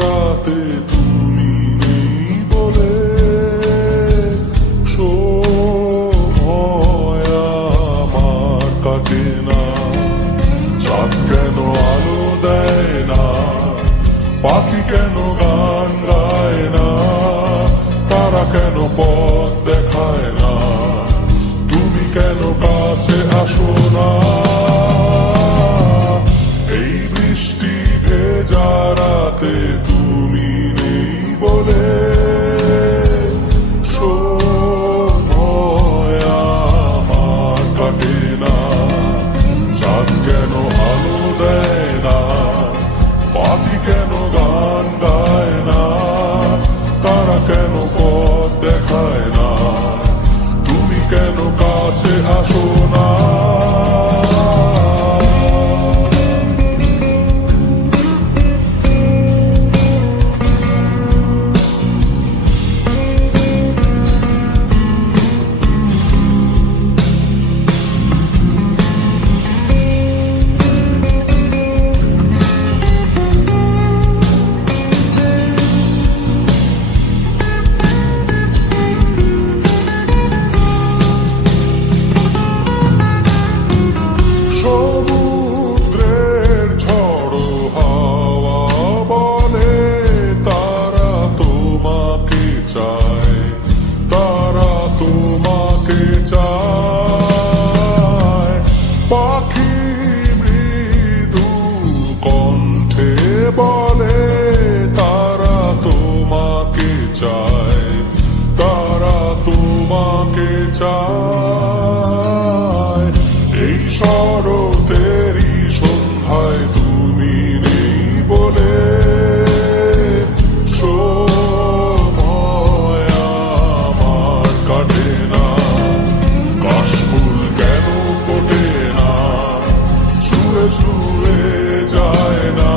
রাতে তুমি নেই বলে সময় আমার কাটে না। চাঁদ কেন আলো দেয় না, পাখি কেন গান গায় না, তারা কেন পথ দেখায় না, তুমি কেন কাছে আসো না। এই বৃষ্টি ভেজা রাতে তুমি নেই বলে সময় আমার কাটে না। চাঁদ কেন আলো দেয় না, পাখি কেন গান গায় না, তারা কেন পথ দেখায় না, তুমি কেন কাছে আসো না। সমুদ্রের ঝড়ো হাওয়া বলে তারা তোমাকে চায়, তারা তোমাকে চায়। পাখি মৃদু কণ্ঠে বলে তারা তোমাকে চায়, তারা তোমাকে চায়। এই শরতেরই সন্ধ্যায় তুমি নেই বলে সময় আমার কাটে না। কাশফুল কেন ফোটে না, ছুঁয়ে ছুঁয়ে যায় না,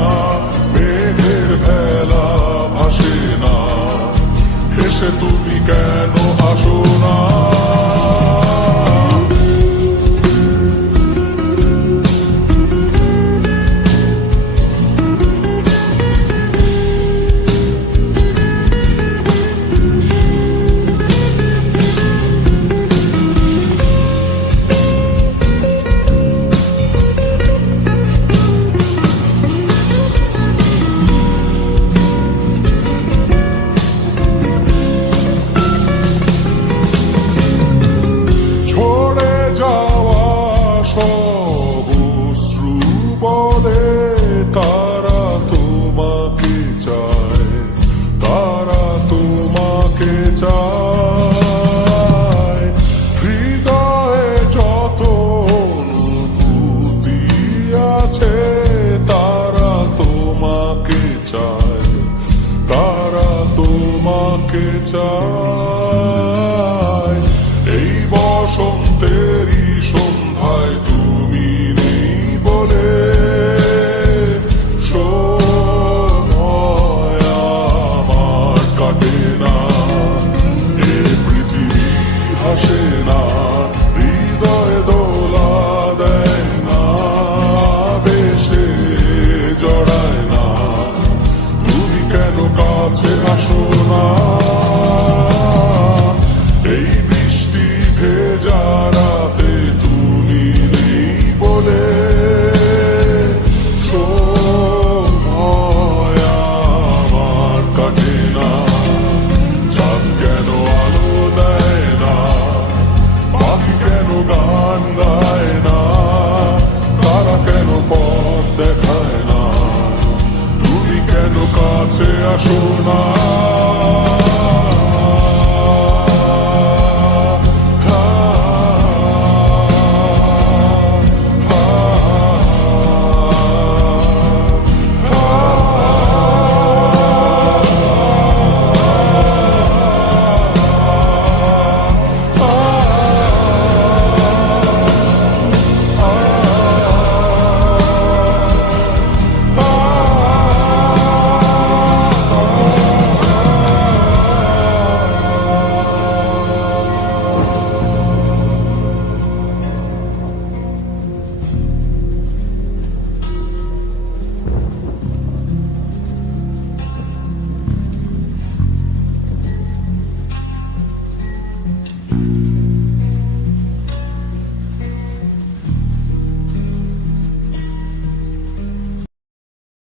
মেঘের ভেলা ভাসে না, হেসে তুমি কেন আসো না। অশ্রু বলে তারা তোমাকে চায়, তারা তোমাকে চায়। হৃদয়ে যত অনুভূতি আছে তারা তোমাকে চায়, তারা তোমাকে চায়।